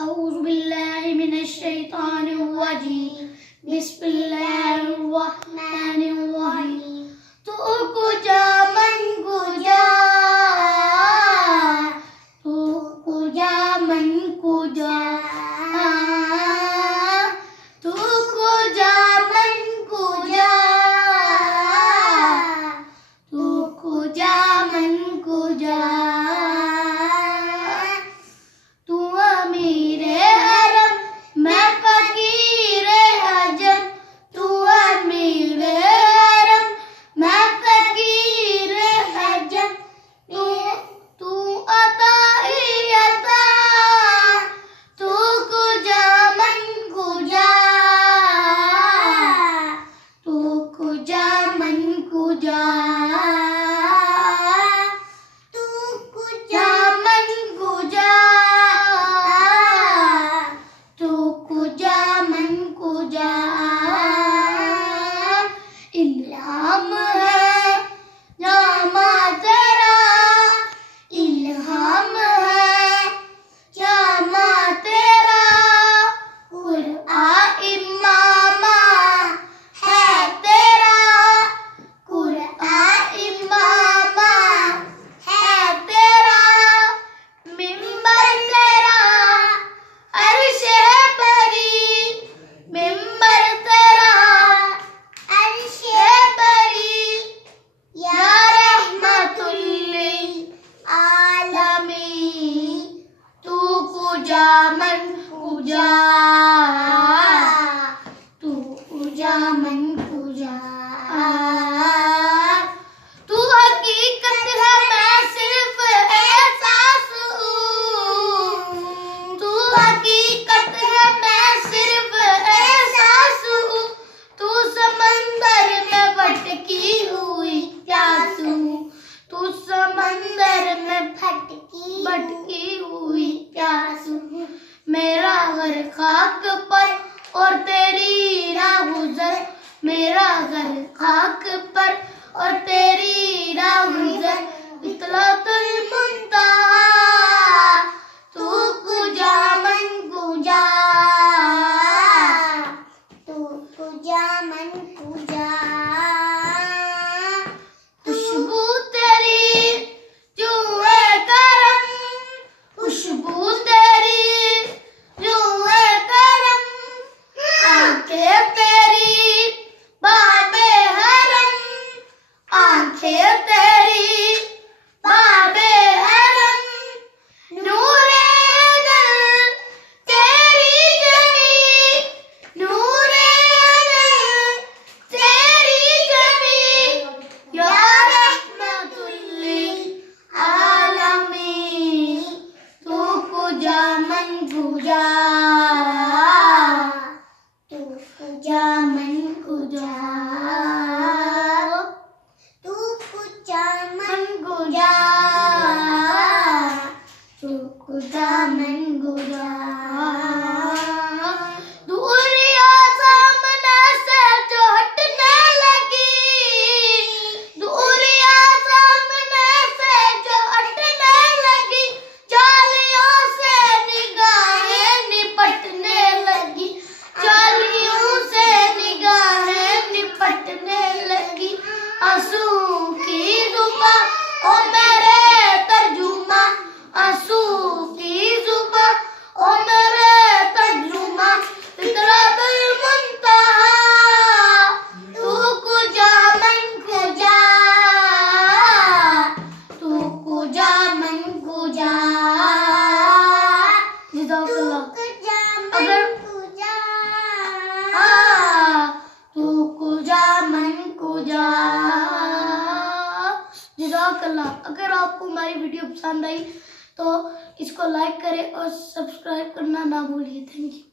औज़ु बिल्लाहि मिनश शैतानिर रजीम। बिस्मिल्लाहिर्रहमानिर्रहीम। तू कुजा मन कुजा, तू कुजा मन कुजा, तू कुजा मन कुजा, तू कुजा मन कुजा। तू अमीर हरम मैं फकीर अजम, तू अमीर हरम मैं फकीर अजम। तू अता ही अता, तू कुजा मन कुजा, तू कुजा मन कुजा, तू कुजा मन कुजा, तू कुजा मन कुजा। इल्हाम है जामा तेरा, इल्हाम है जामा तेरा। कुरआन इमामा है तेरा, कुरआन इमामा है तेरा। मिंबर तेरा अर्श है बरी, मिंबर तेरा अर्श है बरी। या रहमतुल लिल आलमीन, तू कुजा मन कुजा, तू कुजा मन कुजा। तू हकीकत है मैं सिर्फ एहसास हूँ, तू हकीकत है मैं सिर्फ एहसास हूँ। तू समंदर में भटकी हुई प्यास हूँ, तू समंदर में भटकी हुई प्यास हूँ। मेरा घर खाक पर और तेरी राह गुजर, मेरा घर खाक पर और तेरी राह गुजर। इतलातुल मुंतहा, तू कुजा मन कुजा, तू कुजा मन कुजा। खुशबू तेरी जुए करम, खुशबू तेरी जुए करम। आंखें तेरी बाबे हरम, आंखें तेरी बाबे हरम। नूरे अदल तेरी जमी, नूरे अदल तेरी जमी। या रहमतुल लिल आलमीन, तू कुजा मन कुजा, तू कुजा मन कुजा, तू कुजा मन कुजा, तू कुजा मन कुजा। दूरियां सामने से जो हटने लगी, दूरियां सामने से जो हटने लगी। जालियों से निगाहें निपटने लगी, जालियों से निगाहें निपटने लगी। आंसू की जुबां ओ मेरे तर्जुमा, आंसू की जुबां ओ मेरे तर्जुमा। फितरतुल मुंतहा, तू कुजा मन कुजा, तू कुजा मन कुजा। जज़ाकल्लाह। अगर तू कुजा मन कुजा। जज़ाकल्लाह। अगर आपको हमारी वीडियो पसंद आई तो इसको लाइक करें और सब्सक्राइब करना ना भूलिए। Thank you.